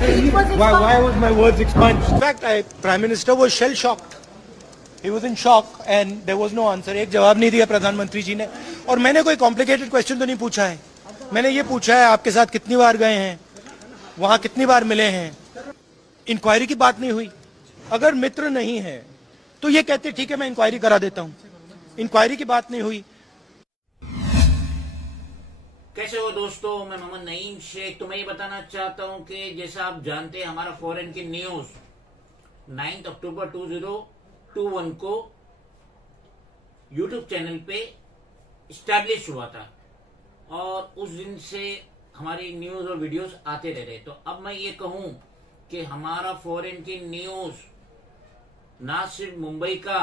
Why was my words expunged? In fact, Prime Minister was shell shocked. He was in shock and there was no answer. एक जवाब नहीं दिया प्रधानमंत्री जी ने. और मैंने कोई कॉम्प्लिकेटेड क्वेश्चन तो नहीं पूछा है. मैंने ये पूछा है आपके साथ कितनी बार गए हैं, वहां कितनी बार मिले हैं. इंक्वायरी की बात नहीं हुई. अगर मित्र नहीं है तो ये कहते ठीक है मैं इंक्वायरी करा देता हूं. इंक्वायरी की बात नहीं हुई. कैसे हो दोस्तों, मैं मोहम्मद नईम शेख. तो मैं ये बताना चाहता हूं कि जैसा आप जानते हैं हमारा फॉरेन की न्यूज 9 अक्टूबर 2021 को यूट्यूब चैनल पे स्टैब्लिश हुआ था और उस दिन से हमारी न्यूज और वीडियोस आते रह रहे. तो अब मैं ये कहूं कि हमारा फॉरेन की न्यूज ना सिर्फ मुंबई का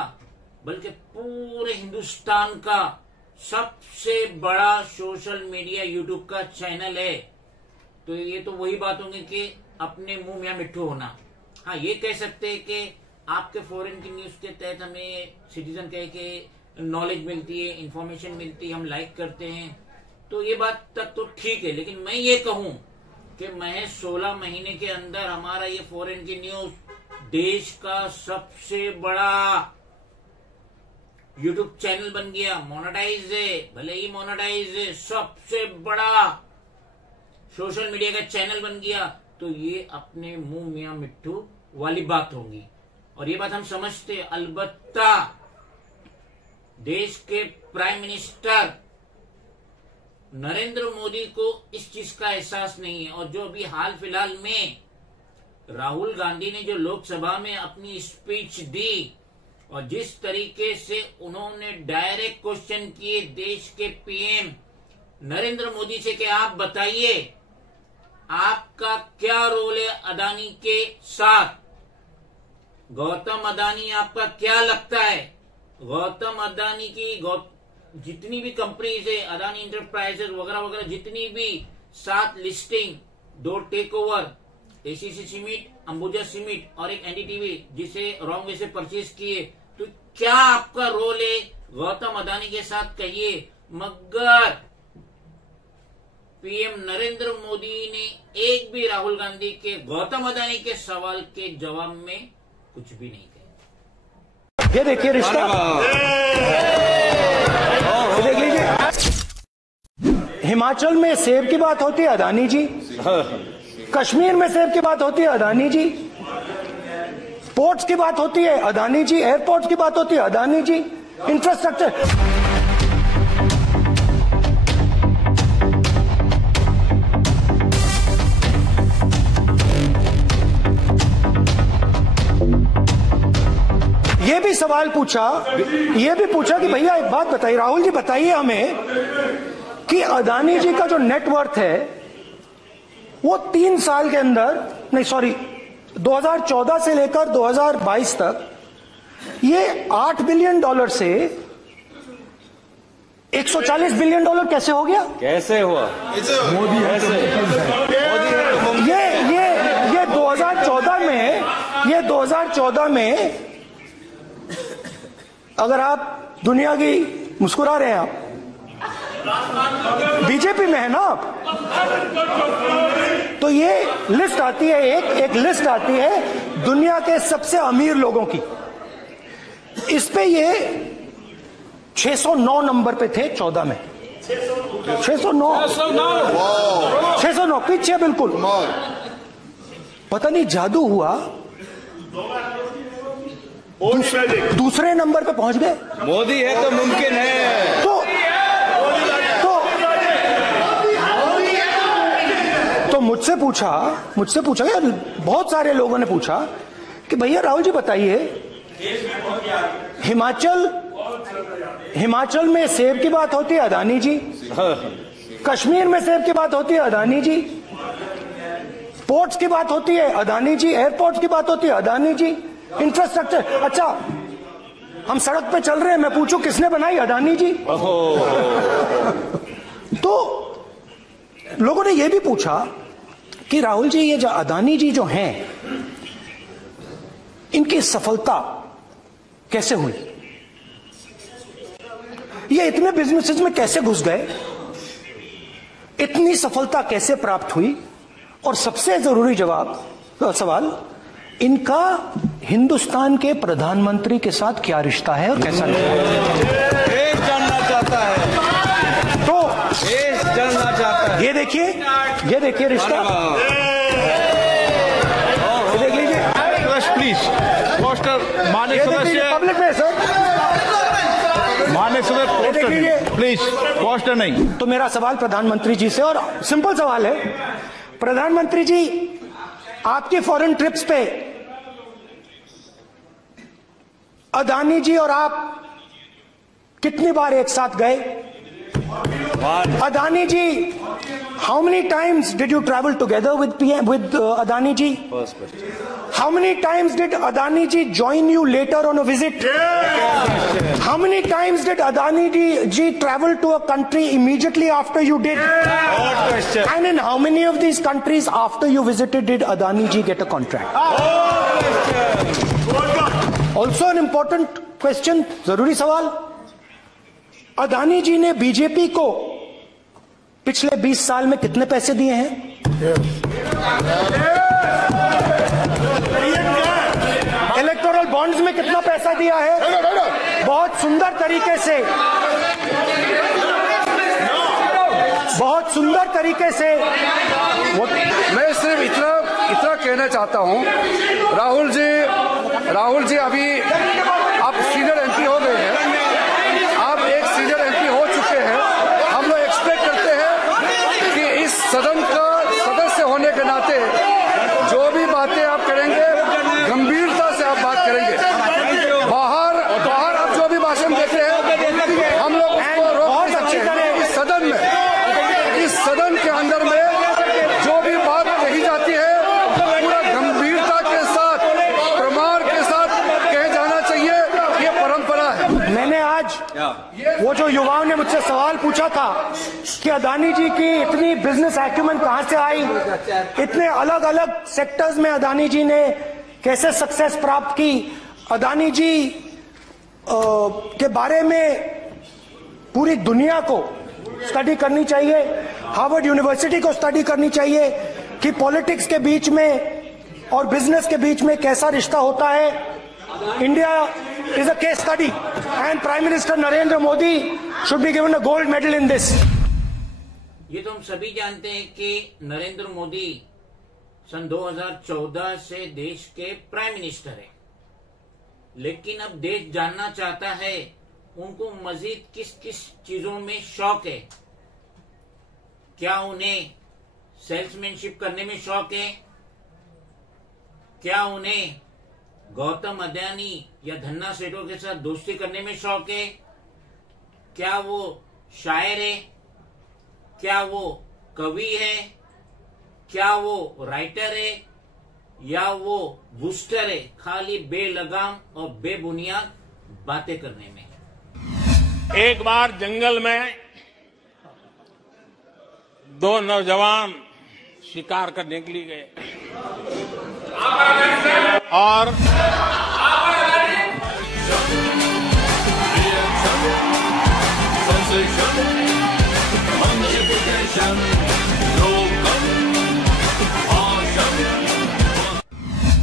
बल्कि पूरे हिंदुस्तान का सबसे बड़ा सोशल मीडिया यूट्यूब का चैनल है. तो ये तो वही बात होंगी कि अपने मुंह में मिट्ठू होना. हाँ, ये कह सकते हैं कि आपके फॉरेन की न्यूज के तहत हमें सिटीजन कह के नॉलेज मिलती है, इंफॉर्मेशन मिलती है, हम लाइक करते हैं. तो ये बात तक तो ठीक है, लेकिन मैं ये कहूं कि महज 16 महीने के अंदर हमारा ये फॉरेन की न्यूज देश का सबसे बड़ा यूट्यूब चैनल बन गया. मोनेटाइज है, भले ही मोनेटाइज है, सबसे बड़ा सोशल मीडिया का चैनल बन गया. तो ये अपने मुंह मियां मिट्ठू वाली बात होगी और ये बात हम समझते. अलबत्ता देश के प्राइम मिनिस्टर नरेंद्र मोदी को इस चीज का एहसास नहीं है. और जो अभी हाल फिलहाल में राहुल गांधी ने जो लोकसभा में अपनी स्पीच दी और जिस तरीके से उन्होंने डायरेक्ट क्वेश्चन किए देश के पीएम नरेंद्र मोदी से कि आप बताइए आपका क्या रोल है अदानी के साथ. गौतम अदानी आपका क्या लगता है? गौतम अदानी की जितनी भी कंपनीज है, अदानी इंटरप्राइजेज वगैरह वगैरह, जितनी भी 7 listing, 2 take over, ACC cement, Ambuja cement और एक एनडीटीवी जिसे रॉन्ग वे से परचेज किए. तो क्या आपका रोल है गौतम अदानी के साथ, कहिए. मगर पीएम नरेंद्र मोदी ने एक भी राहुल गांधी के गौतम अदानी के सवाल के जवाब में कुछ भी नहीं कहा. ये देखिए रिश्ता, देख लीजिए. हिमाचल में सेब की बात होती है अदानी जी, कश्मीर में सेब की बात होती है अदानी जी, पोर्ट्स की बात होती है अदानी जी, एयरपोर्ट्स की बात होती है अदानी जी, इंफ्रास्ट्रक्चर. ये भी सवाल पूछा, ये भी पूछा कि भैया एक बात बताइए, राहुल जी बताइए हमें कि अदानी जी का जो नेटवर्थ है वो 3 साल के अंदर, नहीं सॉरी 2014 से लेकर 2022 तक ये $8 बिलियन से $140 बिलियन कैसे हो गया? कैसे हुआ? मोदी ये 2014 में अगर आप दुनिया की, मुस्कुरा रहे हैं आप, बीजेपी में है ना आप, तो ये लिस्ट आती है, एक लिस्ट आती है दुनिया के सबसे अमीर लोगों की. इस पे ये 609 नंबर पे थे 14 में. 609 पीछे बिल्कुल. पता नहीं जादू हुआ, दूसरे नंबर पे पहुंच गए. मोदी है तो मुमकिन है. तो मुझसे पूछा यार, बहुत सारे लोगों ने पूछा कि भैया राहुल जी बताइए, हिमाचल में सेब की बात होती है अदानी जी, कश्मीर में सेब की बात होती है अदानी जी, पोर्ट्स की बात होती है अदानी जी, एयरपोर्ट्स की बात होती है अदानी जी, इंफ्रास्ट्रक्चर. अच्छा, हम सड़क पे चल रहे हैं, मैं पूछूं किसने बनाई? अदानी जी. तो लोगों ने यह भी पूछा कि राहुल जी ये जो अदानी जी जो हैं, इनकी सफलता कैसे हुई? ये इतने बिजनेसेस में कैसे घुस गए? इतनी सफलता कैसे प्राप्त हुई? और सबसे जरूरी सवाल, इनका हिंदुस्तान के प्रधानमंत्री के साथ क्या रिश्ता है और कैसा रिश्ता है, देश जानना चाहता है, तो देश जानना चाहता है। ये देखिए रिश्ता, ये देख लीजिए। प्लीज पोस्टर माननीय सदस्य, पब्लिक में सर, माननीय सदस्य देख लीजिए प्लीज, पोस्टर नहीं। तो मेरा सवाल प्रधानमंत्री जी से, और सिंपल सवाल है, प्रधानमंत्री जी आपकी फॉरेन ट्रिप्स पे अदानी जी और आप कितनी बार एक साथ गए? Adani ji, how many times did you travel together with Adani ji? How many times did Adani ji join you later on a visit? How many times did Adani ji travel to a country immediately after you did? And in how many of these countries after you visited did Adani ji get a contract? Also an important question, जरूरी सवाल, अदानी जी ने BJP को पिछले 20 साल में कितने पैसे दिए हैं? इलेक्टोरल बॉन्ड्स में कितना पैसा दिया है? बहुत सुंदर तरीके से मैं सिर्फ इतना कहना चाहता हूं, राहुल जी अभी आप सीनियर एमपी हो गए हैं, आप एक सीनियर एमपी हो चुके हैं। हम लोग एक्सपेक्ट करते हैं कि इस सदन का सदस्य होने के नाते जो भी बातें आप करेंगे गंभीरता से आप बात करेंगे। बाहर आप जो भी भाषण देते हैं हम लोग उसको रोक नहीं सकते हैं। इस सदन के अंदर में जो भी बात कही जाती है पूरा गंभीरता के साथ, प्रमाण के साथ कहे जाना चाहिए, ये परंपरा है। मैंने आज वो जो युवाओं ने मुझसे सवाल पूछा था कि अदानी जी की इतनी बिजनेस एक्यूमेंट कहां से आई, इतने अलग अलग सेक्टर्स में अदानी जी ने कैसे सक्सेस प्राप्त की, अदानी जी के बारे में पूरी दुनिया को स्टडी करनी चाहिए, हार्वर्ड यूनिवर्सिटी को स्टडी करनी चाहिए कि पॉलिटिक्स के बीच में और बिजनेस के बीच में कैसा रिश्ता होता है। India is a case study and Prime Minister Narendra Modi should be given a gold medal in this. ये तो हम सभी जानते हैं कि नरेंद्र मोदी सन 2014 से देश के प्राइम मिनिस्टर हैं, लेकिन अब देश जानना चाहता है उनको मजीद किस किस चीजों में शौक है। क्या उन्हें सेल्समैनशिप करने में शौक है? क्या उन्हें गौतम अदानी या धन्ना सेठों के साथ दोस्ती करने में शौक है? क्या वो शायर है? क्या वो कवि है? क्या वो राइटर है? या वो बूस्टर है, खाली बेलगाम और बेबुनियाद बातें करने में? एक बार जंगल में दो नौजवान शिकार करने के लिए गए और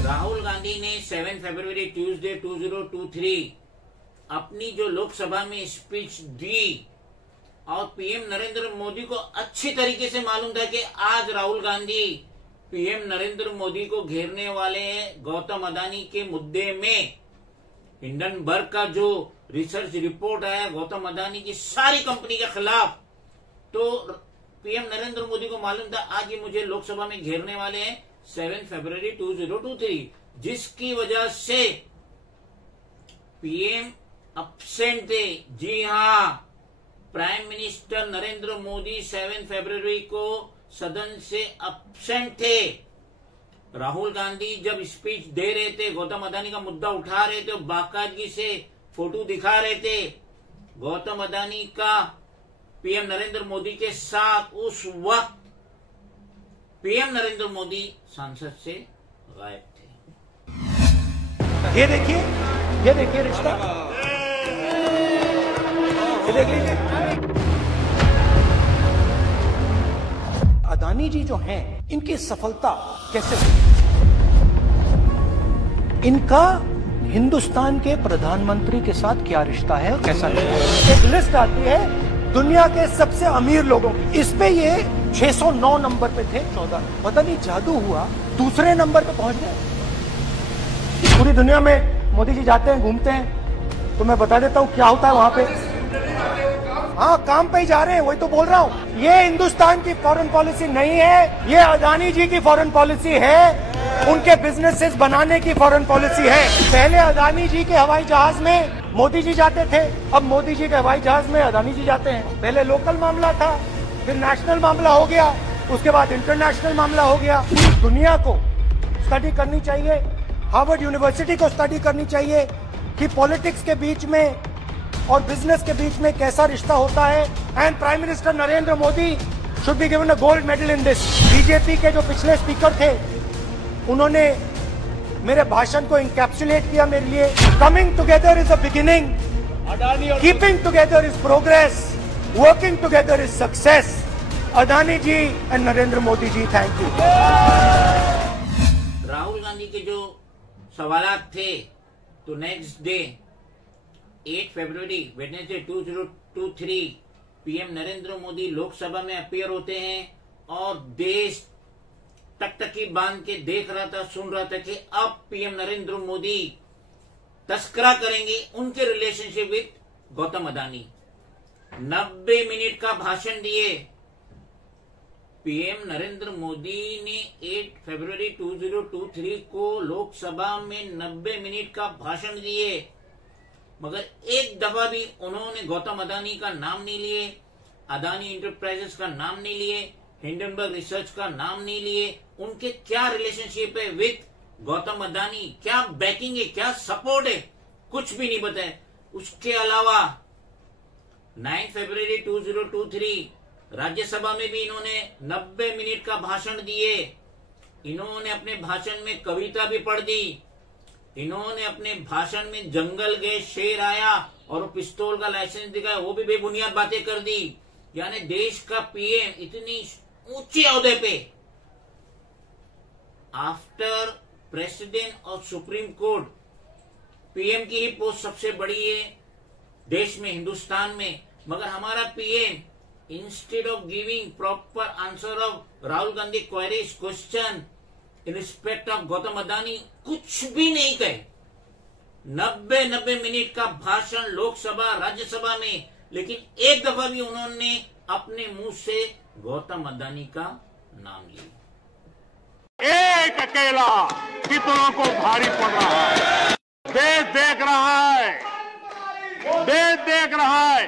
राहुल गांधी ने 7 फरवरी ट्यूसडे 2023 अपनी जो लोकसभा में स्पीच दी और पीएम नरेंद्र मोदी को अच्छी तरीके से मालूम था कि आज राहुल गांधी पीएम नरेंद्र मोदी को घेरने वाले हैं गौतम अदानी के मुद्दे में। हिंडनबर्ग का जो रिसर्च रिपोर्ट आया गौतम अदानी की सारी कंपनी के खिलाफ, तो पीएम नरेंद्र मोदी को मालूम था आज ये मुझे लोकसभा में घेरने वाले हैं 7 फरवरी 2023, जिसकी वजह से पीएम अपसेंट थे। जी हां, प्राइम मिनिस्टर नरेंद्र मोदी 7 फरवरी को सदन से अपसेंट थे। राहुल गांधी जब स्पीच दे रहे थे, गौतम अदानी का मुद्दा उठा रहे थे, बाकायदगी से फोटो दिखा रहे थे गौतम अदानी का पीएम नरेंद्र मोदी के साथ। उस वक्त पीएम नरेंद्र मोदी संसद से गायब थे। ये देखिए रिश्ता, ये देख लीजिए। अदानी जी जो हैं इनकी सफलता कैसे हुई? इनका हिंदुस्तान के प्रधानमंत्री के साथ क्या रिश्ता है और कैसा रिश्ता है? एक लिस्ट आती है दुनिया के सबसे अमीर लोगों की, इस पे ये 609 नंबर पे थे 14, पता नहीं जादू हुआ दूसरे नंबर पे पहुंच गए। पूरी दुनिया में मोदी जी जाते हैं, घूमते हैं, तो मैं बता देता हूँ क्या होता है वहां पे। हाँ, काम पे ही जा रहे हैं, वही तो बोल रहा हूँ। ये हिंदुस्तान की फॉरेन पॉलिसी नहीं है, ये अदानी जी की फॉरेन पॉलिसी है, उनके बिजनेसेस बनाने की फॉरेन पॉलिसी है। पहले अदानी जी के हवाई जहाज में मोदी जी जाते थे, अब मोदी जी के हवाई जहाज में अदानी जी जाते हैं। पहले लोकल मामला था, फिर नेशनल मामला हो गया, उसके बाद इंटरनेशनल मामला हो गया। पूरी दुनिया को स्टडी करनी चाहिए, हार्वर्ड यूनिवर्सिटी को स्टडी करनी चाहिए कि पॉलिटिक्स के बीच में और बिजनेस के बीच में कैसा रिश्ता होता है। And prime minister Narendra Modi should be given a gold medal in this. BJP के जो पिछले स्पीकर थे, उन्होंने मेरे भाषण को इंकैप्सुलेट किया मेरे लिए। Coming together is a beginning, keeping together is progress, working together is success. Adani ji and Narendra Modi ji, thank you. Rahul Gandhi के जो सवालात थे, तो नेक्स्ट डे 8 फरवरी वेडनेसडे 2023 पीएम नरेंद्र मोदी लोकसभा में अपीयर होते हैं और देश टकटकी बांध के देख रहा था, सुन रहा था कि अब पीएम नरेंद्र मोदी तस्करा करेंगे उनके relationship with Gautam Adani. 90 minute का भाषण दिए पीएम नरेंद्र मोदी ने 8 फरवरी 2023 को लोकसभा में 90 मिनट का भाषण दिए, मगर एक दफा भी उन्होंने गौतम अदानी का नाम नहीं लिए, अदानी इंटरप्राइजेस का नाम नहीं लिए, हिंडनबर्ग रिसर्च का नाम नहीं लिए। उनके क्या रिलेशनशिप है विद गौतम अदानी, क्या बैकिंग है, क्या सपोर्ट है, कुछ भी नहीं बताया। उसके अलावा 9 फरवरी 2023 राज्यसभा में भी इन्होंने 90 मिनट का भाषण दिए। इन्होंने अपने भाषण में कविता भी पढ़ दी, इन्होंने अपने भाषण में जंगल गए शेर आया और पिस्तौल का लाइसेंस दिखाया, वो भी बेबुनियाद बातें कर दी। यानी देश का पीएम इतनी ऊंची ओहदे पे, आफ्टर प्रेसिडेंट और सुप्रीम कोर्ट, पीएम की ही पोस्ट सबसे बड़ी है देश में, हिंदुस्तान में। मगर हमारा PM instead of giving proper answer of Rahul Gandhi queries question in respect of Gautam Adani, कुछ भी नहीं कहे। 90 मिनट का भाषण लोकसभा राज्यसभा में, लेकिन एक दफा भी उन्होंने अपने मुंह से गौतम अदानी का नाम लिया। एक अकेला कितनों को भारी पड़ रहा है। देश देख रहा है, देश देख रहा है,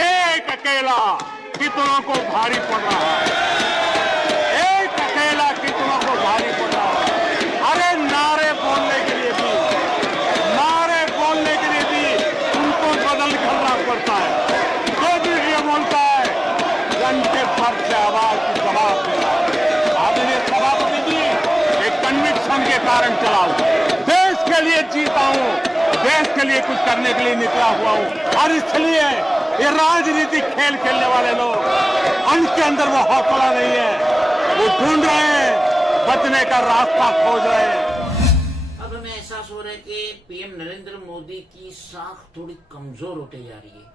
एक अकेला कितनों को भारी पड़ रहा है, एक अकेला कितनों को भारी पड़ रहा है। अरे नारे बोलने के लिए भी, नारे बोलने के लिए भी उनको बदल करना पड़ता है। जो भी ये बोलता है घंटे भर से आवाज की जवाब देना है। आदरणीय सभापति जी, एक कन्विक्शन के कारण चला हूं, देश के लिए जीता हूं, देश के लिए कुछ करने के लिए निकला हुआ हूं। और इसलिए ये राजनीतिक खेल खेलने वाले लोग, उनके अंदर वो हौसला नहीं है, वो ढूंढ रहे हैं, बचने का रास्ता खोज रहे हैं। अब हमें एहसास हो रहा है कि पीएम नरेंद्र मोदी की साख थोड़ी कमजोर होते जा रही है,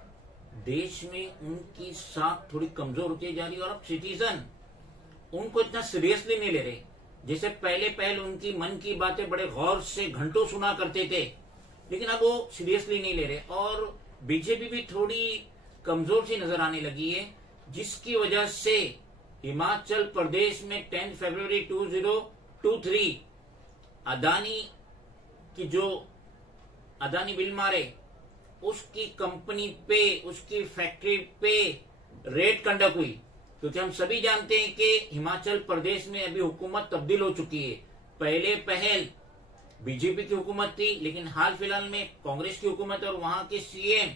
देश में उनकी साख थोड़ी कमजोर होती जा रही है। और अब सिटीजन उनको इतना सीरियसली नहीं ले रहे, जैसे पहले उनकी मन की बातें बड़े गौर से घंटों सुना करते थे, लेकिन अब वो सीरियसली नहीं ले रहे। और बीजेपी भी थोड़ी कमजोर सी नजर आने लगी है, जिसकी वजह से हिमाचल प्रदेश में 10 फरवरी 2023 अदानी की जो अदानी बिल मारे, उसकी कंपनी पे, उसकी फैक्ट्री पे रेड कंडक्ट हुई। क्योंकि हम सभी जानते हैं कि हिमाचल प्रदेश में अभी हुकूमत तब्दील हो चुकी है। पहले पहल बीजेपी की हुकूमत थी, लेकिन हाल फिलहाल में कांग्रेस की हुकूमत है और वहां के सीएम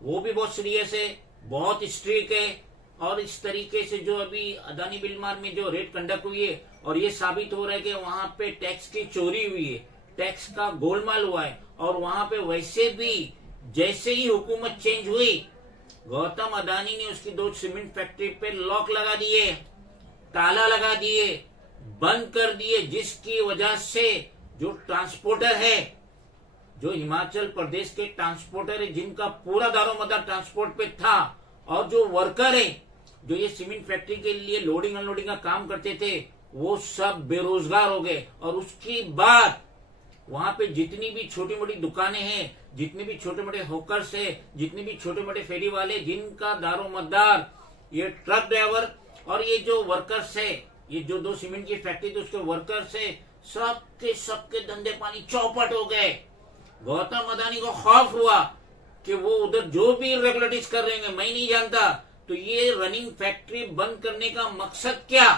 वो भी बहुत सीरियस है, बहुत स्ट्रिक्ट है। और इस तरीके से जो अभी अदानी बिलमार में जो रेड कंडक्ट हुई है, और ये साबित हो रहा है कि वहां पे टैक्स की चोरी हुई है, टैक्स का गोलमाल हुआ है। और वहां पे वैसे भी जैसे ही हुकूमत चेंज हुई, गौतम अदानी ने उसकी 2 सीमेंट फैक्ट्री पे लॉक लगा दिए, ताला लगा दिए, बंद कर दिए, जिसकी वजह से जो ट्रांसपोर्टर है, जो हिमाचल प्रदेश के ट्रांसपोर्टर है, जिनका पूरा दारोमदार ट्रांसपोर्ट पे था, और जो वर्कर है जो ये सीमेंट फैक्ट्री के लिए लोडिंग अनलोडिंग का काम करते थे, वो सब बेरोजगार हो गए। और उसके बाद वहां पे जितनी भी छोटी मोटी दुकानें हैं, जितने भी छोटे मोटे हॉकर्स है, जितने भी छोटे मोटे फेरी वाले, जिनका दारोमदार ये ट्रक ड्राइवर और ये जो वर्कर्स है, ये जो 2 सीमेंट की फैक्ट्री थी उसके वर्कर्स है, सबके धंधे पानी चौपट हो गए। गौतम अदानी को खौफ हुआ कि वो उधर जो भी रेगुलेटरीज कर रहे हैं, मैं नहीं जानता, तो ये रनिंग फैक्ट्री बंद करने का मकसद क्या?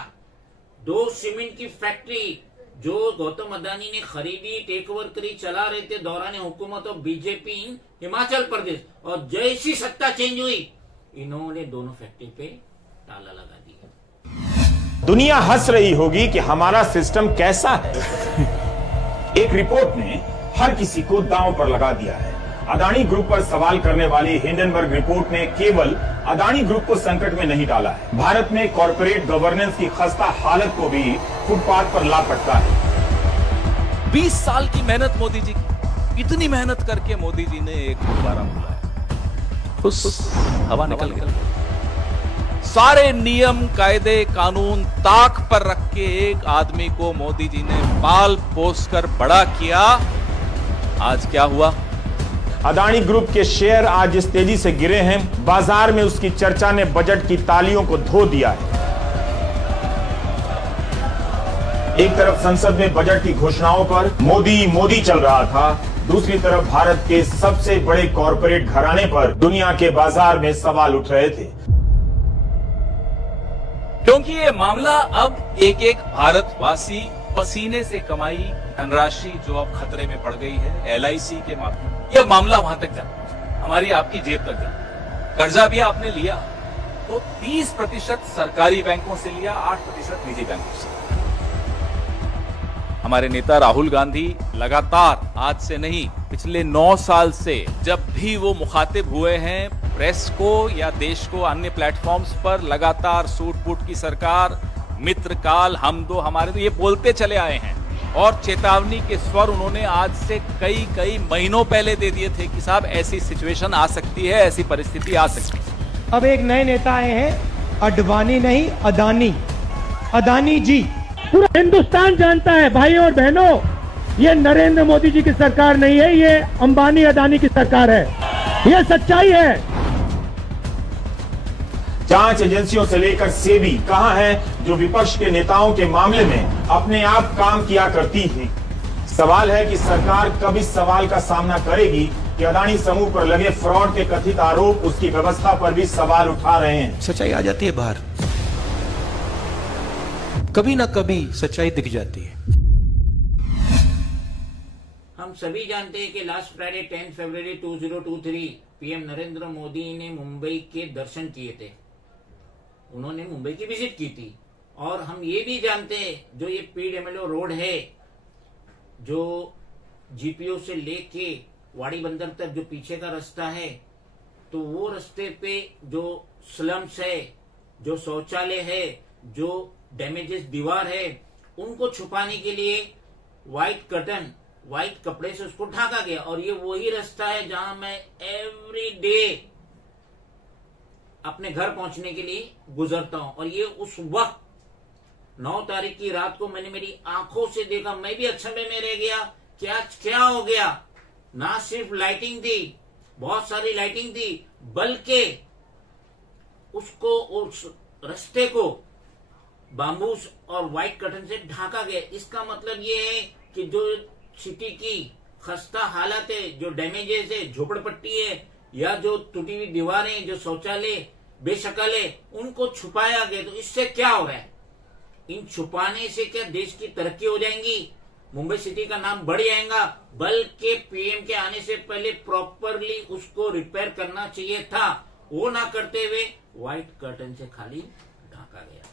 2 सीमेंट की फैक्ट्री जो गौतम अदानी ने खरीदी, टेक ओवर करी, चला रहे थे दौरान हुकूमत और बीजेपी हिमाचल प्रदेश, और जैसी सत्ता चेंज हुई, इन्होंने दोनों फैक्ट्री पे ताला लगा दिया। दुनिया हंस रही होगी कि हमारा सिस्टम कैसा है। एक रिपोर्ट ने हर किसी को दांव पर लगा दिया है। अदानी ग्रुप पर सवाल करने वाली हिंडनबर्ग रिपोर्ट ने केवल अदानी ग्रुप को संकट में नहीं डाला है, भारत में कॉर्पोरेट गवर्नेंस की खस्ता हालत को भी फुटपाथ पर ला पड़ता है। 20 साल की मेहनत मोदी जी की, इतनी मेहनत करके मोदी जी ने एक गुब्बारा बुलाया, उस हवा निकल गई। सारे नियम कायदे कानून ताक पर रख के एक आदमी को मोदी जी ने पाल पोस कर बड़ा किया। आज क्या हुआ? अदानी ग्रुप के शेयर आज इस तेजी से गिरे हैं, बाजार में उसकी चर्चा ने बजट की तालियों को धो दिया है। एक तरफ संसद में बजट की घोषणाओं पर मोदी चल रहा था, दूसरी तरफ भारत के सबसे बड़े कॉर्पोरेट घराने पर दुनिया के बाजार में सवाल उठ रहे थे। क्योंकि ये मामला अब एक एक भारतवासी पसीने से कमाई धनराशि जो अब खतरे में पड़ गई है LIC के माध्यम, यह मामला वहां तक जाता, हमारी आपकी जेब तक जाता। कर्जा भी आपने लिया तो 30% सरकारी बैंकों से लिया, 8% निजी बैंकों से। हमारे नेता राहुल गांधी लगातार, आज से नहीं पिछले 9 साल से, जब भी वो मुखातिब हुए हैं प्रेस को या देश को अन्य प्लेटफॉर्म्स पर, लगातार सूट बूट की सरकार, मित्र काल, हम दो हमारे, तो ये बोलते चले आए हैं। और चेतावनी के स्वर उन्होंने आज से कई महीनों पहले दे दिए थे कि साहब ऐसी सिचुएशन आ सकती है, ऐसी परिस्थिति आ सकती है। अब एक नए नेता आए हैं, अडवाणी नहीं अदानी, अदानी जी। पूरा हिंदुस्तान जानता है भाइयों और बहनों, ये नरेंद्र मोदी जी की सरकार नहीं है, ये अंबानी अदानी की सरकार है, ये सच्चाई है। जांच एजेंसियों से लेकर सेबी कहां है जो विपक्ष के नेताओं के मामले में अपने आप काम किया करती थी। सवाल है कि सरकार कब इस सवाल का सामना करेगी कि अदानी समूह पर लगे फ्रॉड के कथित आरोप उसकी व्यवस्था पर भी सवाल उठा रहे हैं। सच्चाई आ जाती है बाहर, कभी ना कभी सच्चाई दिख जाती है। हम सभी जानते हैं कि लास्ट फ्राइडे 10 फरवरी 2023 पीएम नरेंद्र मोदी ने मुंबई के दर्शन किए थे, उन्होंने मुंबई की विजिट की थी। और हम ये भी जानते हैं जो ये PWO रोड है, जो GPO से लेके वाड़ी बंदर तक जो पीछे का रास्ता है, तो वो रास्ते पे जो स्लम्स है, जो शौचालय है, जो डैमेजेस दीवार है, उनको छुपाने के लिए व्हाइट कपड़े से उसको ढाका गया। और ये वही रास्ता है जहां मैं एवरी डे अपने घर पहुंचने के लिए गुजरता हूं। और ये उस वक्त 9 तारीख की रात को मैंने मेरी आंखों से देखा, मैं भी अचंभे में रह गया, क्या हो गया। ना सिर्फ लाइटिंग थी, बहुत सारी लाइटिंग थी, बल्कि उसको, उस रास्ते को बाम्बूस और व्हाइट कर्टन से ढाका गया। इसका मतलब ये है कि जो सिटी की खस्ता हालत है, जो डैमेजेस है, झोपड़पट्टी है, या जो टूटी हुई दीवारें, जो शौचालय बेशकल है, उनको छुपाया गया। तो इससे क्या हो रहा है? इन छुपाने से क्या देश की तरक्की हो जाएंगी, मुंबई सिटी का नाम बढ़ जाएगा? बल्कि पीएम के आने से पहले प्रॉपरली उसको रिपेयर करना चाहिए था, वो ना करते हुए व्हाइट कर्टन से खाली ढाका गया।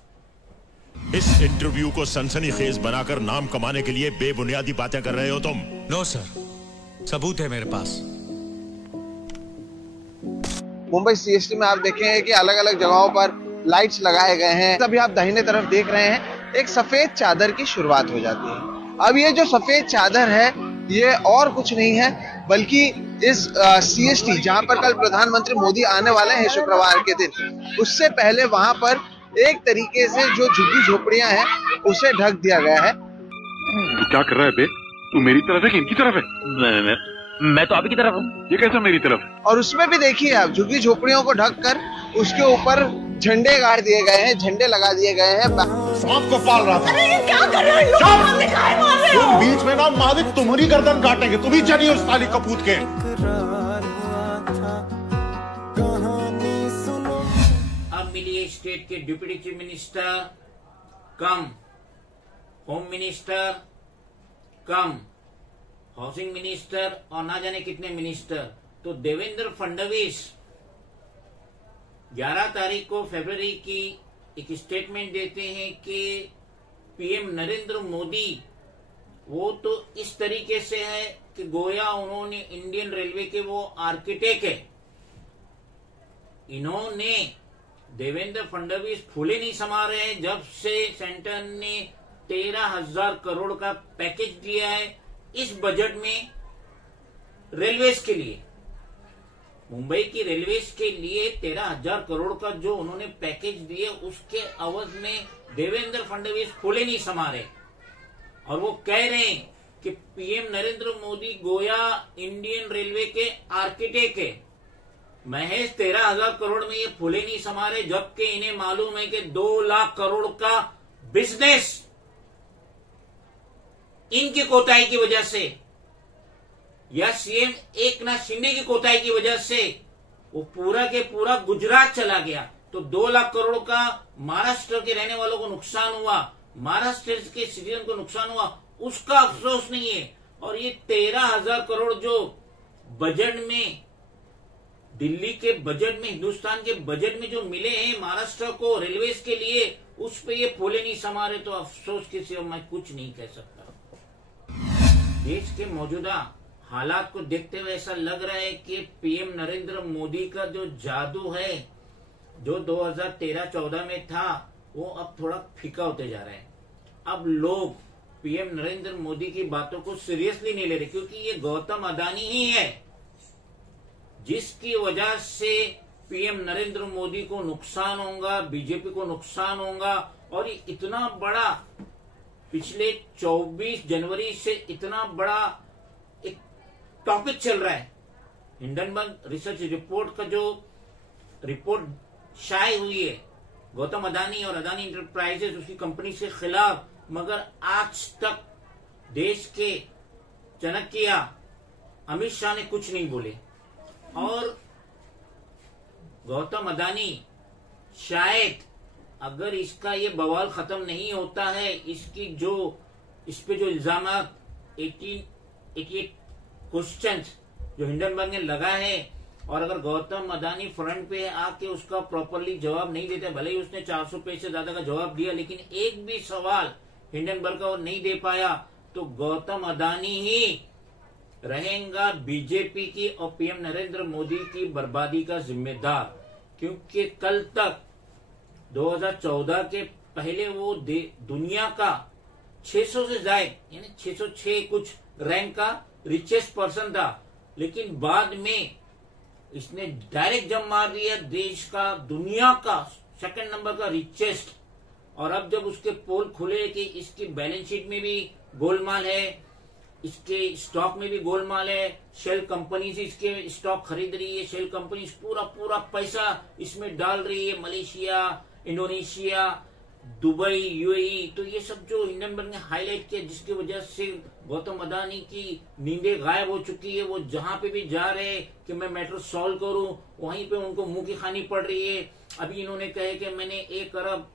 इस इंटरव्यू को सनसनीखेज बनाकर नाम कमाने के लिए बेबुनियादी बातें कर रहे हो तुम। नो सर, सबूत है मेरे पास। मुंबई CST में आप देखेंगे कि अलग अलग जगहों पर लाइट्स लगाए गए हैं। अभी आप दाहिने तरफ देख रहे हैं एक सफेद चादर की शुरुआत हो जाती है। अब ये जो सफेद चादर है ये और कुछ नहीं है बल्कि इस CST जहां पर कल प्रधानमंत्री मोदी आने वाले हैं शुक्रवार के दिन, उससे पहले वहां पर एक तरीके से जो झुग्गी झोपड़ियां हैं उसे ढक दिया गया है। तू क्या कर रहा है बे? तू मेरी तरफ है कि इनकी तरफ है? मैं तो आप ही की तरफ हूँ। ये कैसा मेरी तरफ? और उसमें भी देखिए आप झुग्गी झोपड़ियों को ढककर उसके ऊपर झंडे गाड़ दिए गए हैं, झंडे लगा दिए गए हैं। सांप को पाल रहा था। अरे ये क्या कर रहे हो? तुम बीच में ना महादेव तुम्हारी गर्दन काटेंगे। तुम ही चलिए उस साली कपूत के। अब मिलिए स्टेट के deputy chief minister cum home minister cum housing minister और ना जाने कितने मिनिस्टर। तो देवेंद्र फडणवीस 11 तारीख को फरवरी की एक स्टेटमेंट देते हैं कि पीएम नरेंद्र मोदी वो तो इस तरीके से है कि गोया उन्होंने इंडियन रेलवे के वो आर्किटेक्ट है। इन्होंने देवेंद्र फडणवीस फूले नहीं समा रहे हैं जब से सेंटर ने 13,000 करोड़ का पैकेज दिया है इस बजट में रेलवेज के लिए। मुंबई की रेलवेज के लिए 13,000 करोड़ का जो उन्होंने पैकेज दिए उसके अवध में देवेंद्र फडणवीस फूले नहीं समा रहे और वो कह रहे हैं कि पीएम नरेंद्र मोदी गोया इंडियन रेलवे के आर्किटेक्ट है। महज 13,000 करोड़ में ये फूले नहीं समा रहे जबकि इन्हें मालूम है कि 2 लाख करोड़ का बिजनेस इनकी कोताही की वजह से या सीएम एकनाथ शिंदे की कोताही की वजह से वो पूरा के पूरा गुजरात चला गया। तो 2 लाख करोड़ का महाराष्ट्र के रहने वालों को नुकसान हुआ, महाराष्ट्र के सिटीजन को नुकसान हुआ, उसका अफसोस नहीं है। और ये 13,000 करोड़ जो बजट में दिल्ली के बजट में हिंदुस्तान के बजट में जो मिले हैं महाराष्ट्र को रेलवेज के लिए उस पे ये फूले नहीं समा रहे। तो अफसोस के सिवा मैं कुछ नहीं कह सकता। देश के मौजूदा हालात को देखते हुए ऐसा लग रहा है कि पीएम नरेंद्र मोदी का जो जादू है जो 2013-14 में था वो अब थोड़ा फीका होते जा रहा है। अब लोग पीएम नरेंद्र मोदी की बातों को सीरियसली नहीं ले रहे क्योंकि ये गौतम अदानी ही है जिसकी वजह से पीएम नरेंद्र मोदी को नुकसान होगा, बीजेपी को नुकसान होगा। और ये इतना बड़ा पिछले 24 जनवरी से इतना बड़ा एक टॉपिक चल रहा है। हिंडनबर्ग रिसर्च रिपोर्ट का जो रिपोर्ट शाये हुई है गौतम अदानी और अदानी इंटरप्राइजेस उसकी कंपनी के खिलाफ, मगर आज तक देश के चाणक्य अमित शाह ने कुछ नहीं बोले। और गौतम अदानी शायद अगर इसका ये बवाल खत्म नहीं होता है, इसकी जो इस पे जो इल्जाम 1888 क्वेश्चन जो हिंडनबर्ग ने लगा है और अगर गौतम अदानी फ्रंट पे आके उसका प्रॉपरली जवाब नहीं देता, भले ही उसने 400 पेज से ज्यादा का जवाब दिया लेकिन एक भी सवाल हिंडनबर्ग का वो नहीं दे पाया, तो गौतम अदानी ही रहेगा बीजेपी की और पीएम नरेंद्र मोदी की बर्बादी का जिम्मेदार। क्योंकि कल तक 2014 के पहले वो दुनिया का 600 से ज्यादा यानी 606 कुछ रैंक का रिचेस्ट पर्सन था, लेकिन बाद में इसने डायरेक्ट जंप मार दिया देश का दुनिया का 2nd नंबर का रिचेस्ट। और अब जब उसके पोल खुले कि इसकी बैलेंस शीट में भी गोलमाल है, इसके स्टॉक में भी गोलमाल है, शेल कंपनी से इसके स्टॉक खरीद रही है, शेल कंपनी पूरा पैसा इसमें डाल रही है, मलेशिया, इंडोनेशिया, दुबई, यूएई। तो ये सब जो हिंडनबर्ग ने हाईलाइट किया जिसकी वजह से गौतम अदानी की नींदें गायब हो चुकी है। वो जहां पे भी जा रहे हैं कि मैं मैटर सॉल्व करूं वहीं पे उनको मुंह की खानी पड़ रही है। अभी इन्होंने कहे कि मैंने 1 अरब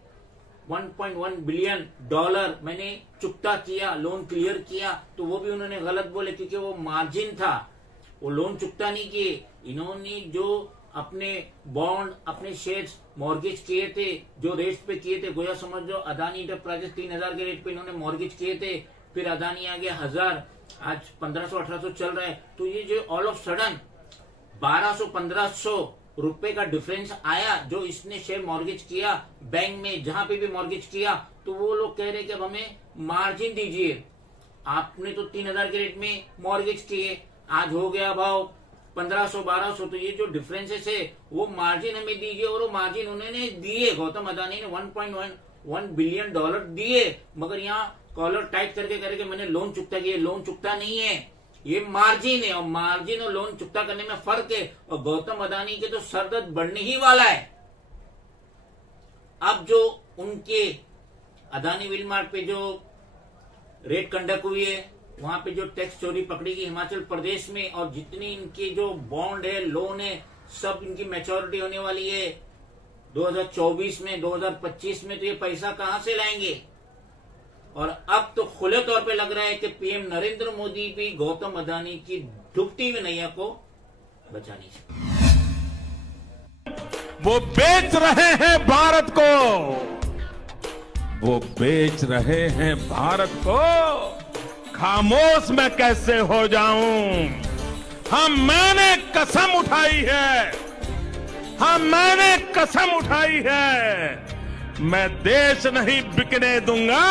1.1 बिलियन डॉलर मैंने चुकता किया, लोन क्लियर किया, तो वो भी उन्होंने गलत बोले क्योंकि वो मार्जिन था, वो लोन चुकता नहीं किए। इन्होंने जो अपने बॉन्ड अपने शेयर्स मॉर्गेज किए थे जो रेट्स पे किए थे, गोया समझ लो अदानी इंटरप्राइजेस 3,000 के रेट पे इन्होंने मॉर्गेज किए थे, फिर अदानी आ गया 1,000, आज 1,500-1,800 चल रहा है। तो ये जो ऑल ऑफ सडन 1,200-1,500 रुपए का डिफरेंस आया जो इसने शेयर मॉर्गेज किया बैंक में, जहां पे भी मॉर्गेज किया, तो वो लोग कह रहे कि अब हमें मार्जिन दीजिए। आपने तो 3000 के रेट में मॉर्गेज किए, आज हो गया भाव 1500-1200, तो ये जो डिफरेंसेस है वो मार्जिन हमें दीजिए। और वो मार्जिन उन्होंने दिए, गौतम अदानी ने $1.1 बिलियन दिए, मगर यहाँ कॉलर टाइट करके मैंने लोन चुकता किया। लोन चुकता नहीं है, ये मार्जिन है, और मार्जिन और लोन चुकता करने में फर्क है। और गौतम अदानी के तो सरदर्द बढ़ने ही वाला है। अब जो उनके अदानी विलमार्ट पे जो रेड कंडक्ट हुई है, वहां पे जो टैक्स चोरी पकड़ी गई हिमाचल प्रदेश में, और जितनी इनके जो बॉन्ड है, लोन है, सब इनकी मैच्योरिटी होने वाली है 2024 में, 2025 में, तो ये पैसा कहां से लाएंगे? और अब तो खुले तौर पे लग रहा है कि पीएम नरेंद्र मोदी भी गौतम अदानी की डूबती हुई नैया को बचा नहीं सकते। वो बेच रहे हैं भारत को, वो बेच रहे हैं भारत को, खामोश मैं कैसे हो जाऊं? मैंने कसम उठाई है, मैंने कसम उठाई है, मैं देश नहीं बिकने दूंगा।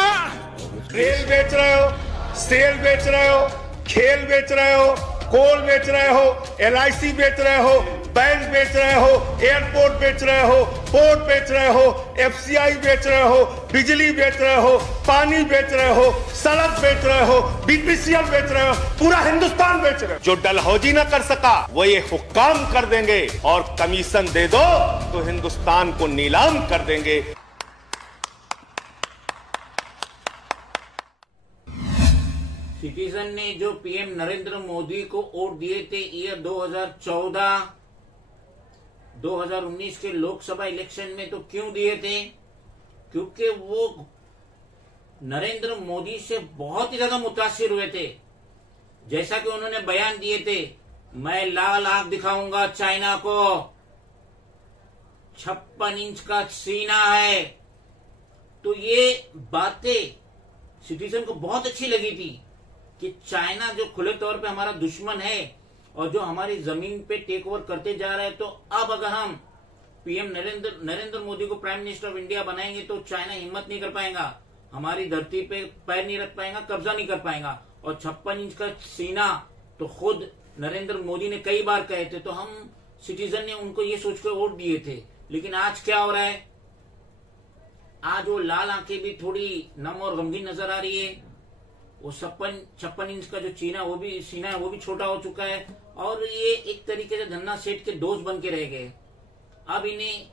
रेल बेच रहे हो, सेल बेच रहे हो, खेल बेच रहे हो, कोल बेच रहे हो, LIC बेच रहे हो, बैंक बेच रहे हो, एयरपोर्ट बेच रहे हो, पोर्ट बेच रहे हो, FCI बेच रहे हो, बिजली बेच रहे हो, पानी बेच रहे हो, सड़क बेच रहे हो, BPCL बेच रहे हो, पूरा हिंदुस्तान बेच रहे हो। जो डलहौजी ना कर सका वो ये हुक्काम कर देंगे, और कमीशन दे दो तो हिंदुस्तान को नीलाम कर देंगे। सिटीजन ने जो पीएम नरेंद्र मोदी को वोट दिए थे ईयर 2014, 2019 के लोकसभा इलेक्शन में, तो क्यों दिए थे? क्योंकि वो नरेंद्र मोदी से बहुत ही ज्यादा मुतासिर हुए थे। जैसा कि उन्होंने बयान दिए थे, मैं लाल आंख दिखाऊंगा चाइना को, 56 इंच का सीना है। तो ये बातें सिटीजन को बहुत अच्छी लगी थी कि चाइना जो खुले तौर पे हमारा दुश्मन है और जो हमारी जमीन पे टेक ओवर करते जा रहा है, तो अब अगर हम पीएम नरेंद्र मोदी को प्राइम मिनिस्टर ऑफ इंडिया बनाएंगे तो चाइना हिम्मत नहीं कर पाएगा, हमारी धरती पे पैर नहीं रख पाएगा, कब्जा नहीं कर पाएगा। और 56 इंच का सीना तो खुद नरेंद्र मोदी ने कई बार कहे थे, तो हम सिटीजन ने उनको ये सोचकर वोट दिए थे। लेकिन आज क्या हो रहा है? आज वो लाल आंखें भी थोड़ी नम और गमगीन नजर आ रही है। वो 56 इंच का जो सीना है वो भी छोटा हो चुका है, और ये एक तरीके से धन्ना सेठ के दोस्त बन के रह गए। अब इन्हें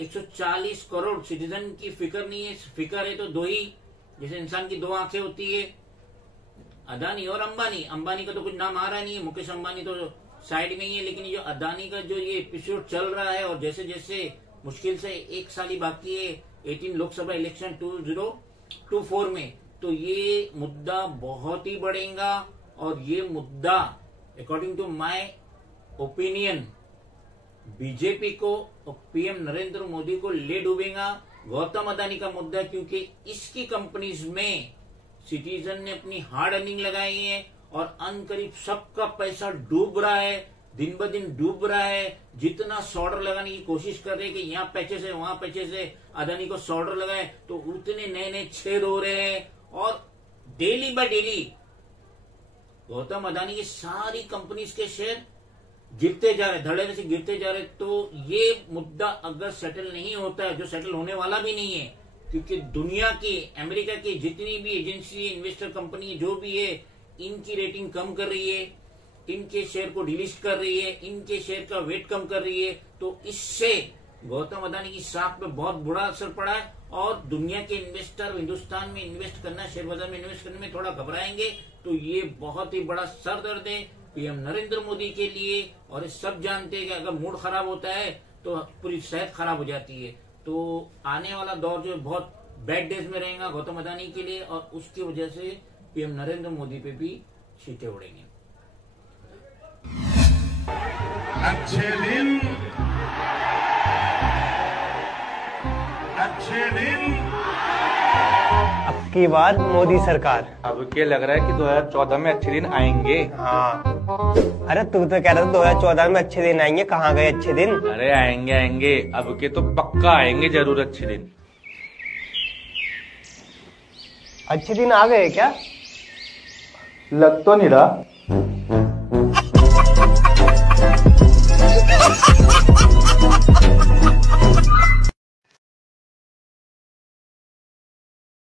140 करोड़ सिटीजन की फिक्र नहीं है। फिक्र है तो दो ही, जैसे इंसान की दो आंखें होती है, अदानी और अंबानी। अंबानी का तो कुछ नाम आ रहा नहीं है, मुकेश अंबानी तो साइड में ही है, लेकिन ये जो अदानी का जो ये एपिसोड चल रहा है, और जैसे जैसे मुश्किल से 1 साल ही बाकी है 18 लोकसभा इलेक्शन 2024 में, तो ये मुद्दा बहुत ही बढ़ेगा। और ये मुद्दा according to my opinion BJP को और पीएम नरेंद्र मोदी को ले डूबेगा। गौतम अदानी का मुद्दा, क्योंकि इसकी कंपनीज में सिटीजन ने अपनी हार्ड अर्निंग लगाई है, और अनकरीब सबका पैसा डूब रहा है, दिन ब दिन डूब रहा है। जितना सॉर्डर लगाने की कोशिश कर रहे हैं कि यहाँ पैचे से वहां पैचे से अदानी को सॉर्डर लगाए, तो उतने नए नए छेद हो रहे हैं। और daily by daily Gautam Adani की सारी कंपनीज के शेयर गिरते जा रहे, धड़ल्ले से गिरते जा रहे। तो ये मुद्दा अगर सेटल नहीं होता है, जो सेटल होने वाला भी नहीं है, क्योंकि दुनिया की, अमेरिका की जितनी भी एजेंसी, इन्वेस्टर कंपनी जो भी है, इनकी रेटिंग कम कर रही है, इनके शेयर को डिलिस्ट कर रही है, इनके शेयर का वेट कम कर रही है। तो इससे गौतम अदानी की साख पे बहुत बुरा असर पड़ा है, और दुनिया के इन्वेस्टर हिंदुस्तान में इन्वेस्ट करना, शेयर बाजार में इन्वेस्ट करने में थोड़ा घबराएंगे। तो ये बहुत ही बड़ा सरदर्द है पीएम नरेंद्र मोदी के लिए। और ये सब जानते हैं कि अगर मूड खराब होता है तो पूरी सेहत खराब हो जाती है। तो आने वाला दौर जो है बहुत बैड डेज में रहेगा गौतम अदानी के लिए, और उसकी वजह से पीएम नरेंद्र मोदी पे भी छींटे उड़ेंगे। अच्छे दिन की बार मोदी सरकार। अब क्या लग रहा है कि 2014 में अच्छे दिन आएंगे। हाँ, अरे तू तो कह रहा था 2014 में अच्छे दिन आएंगे, कहाँ गए अच्छे दिन? अरे आएंगे आएंगे, अब के तो पक्का आएंगे जरूर अच्छे दिन। अच्छे दिन आ गए क्या? लग तो नहीं रहा।